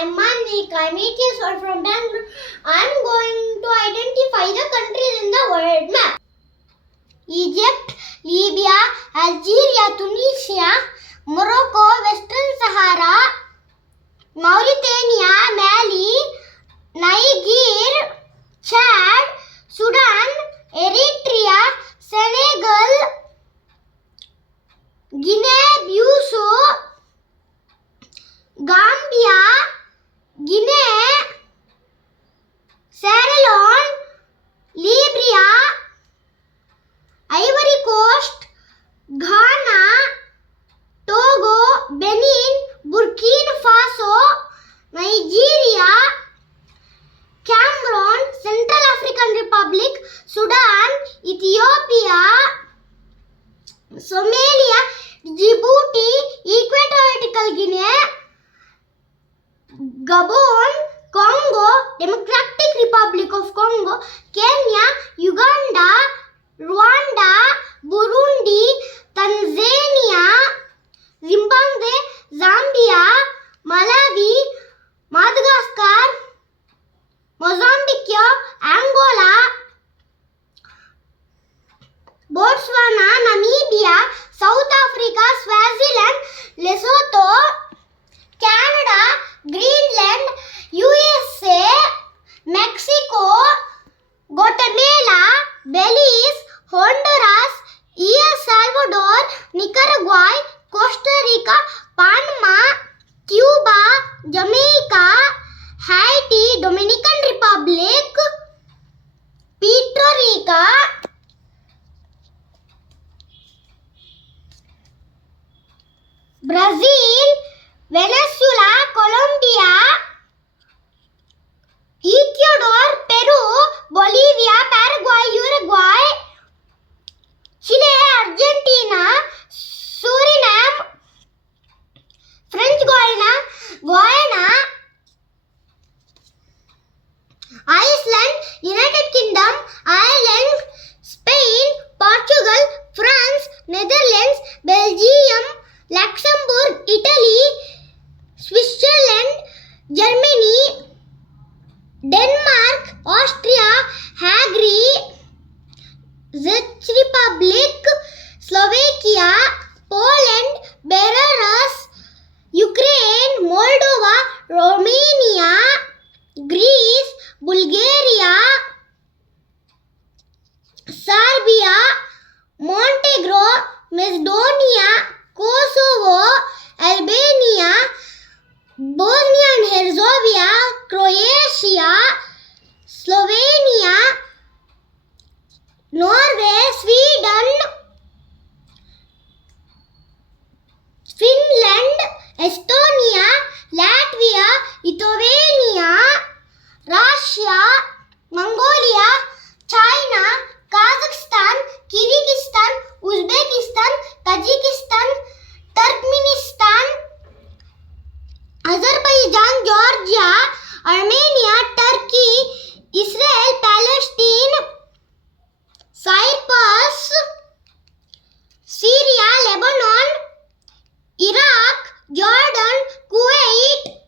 I'm Manik. I'm 8 years old from Bangalore. I'm going to identify the countries in the world map. Egypt, Libya, Algeria, Tunisia, Morocco, Western Sahara, Mauritania, Mali, Niger, Chad, Sudan, Eritrea, Senegal, Guinea-Bissau, Gambia, Guinea, Sierra Leone, Liberia, Ivory Coast, Ghana, Togo, Benin, Burkina Faso, Nigeria, Cameroon, Central African Republic, Sudan, Ethiopia, Somalia, Djibouti, Equatorial Guinea, Gabon, Congo, Democratic Republic of Congo, Kenya, Uganda, Rwanda, Burundi, Tanzania, Zimbabwe, Zambia, Malawi, Madagascar, Mozambique, Angola, Botswana, Namibia, South Africa, Swaziland, Lesotho, Canada, Greenland, USA, Mexico, Guatemala, Belize, Honduras, El Salvador, Nicaragua, Costa Rica, Panama, Cuba, Jamaica, Haiti, Dominican Republic, Puerto Rico, Brazil, Venezuela, Colombia, Ecuador, Peru, Bolivia, Paraguay, Uruguay, Chile, Argentina, Suriname, French Guiana, Iceland, United Kingdom, Ireland, Spain, Portugal, France, Netherlands, Belgium, Luxembourg, Italy, Switzerland, Germany, Denmark, Austria, Hungary, Czech Republic, Slovakia, Poland, Belarus, Ukraine, Moldova, Romania, Greece, Bulgaria, Serbia, Montenegro, Macedonia, Kosovo, Albania, Bosnia and Herzegovina, Croatia, Slovenia, Norway, Sweden, Finland, Estonia, Latvia, Lithuania, Russia, Mongolia, China, Kazakhstan, Kyrgyzstan, Uzbekistan, Tajikistan, Turkmenistan, Azerbaijan, Georgia, Armenia, Turkey, Israel, Palestine, Cyprus, Syria, Lebanon, Iraq, Jordan, Kuwait,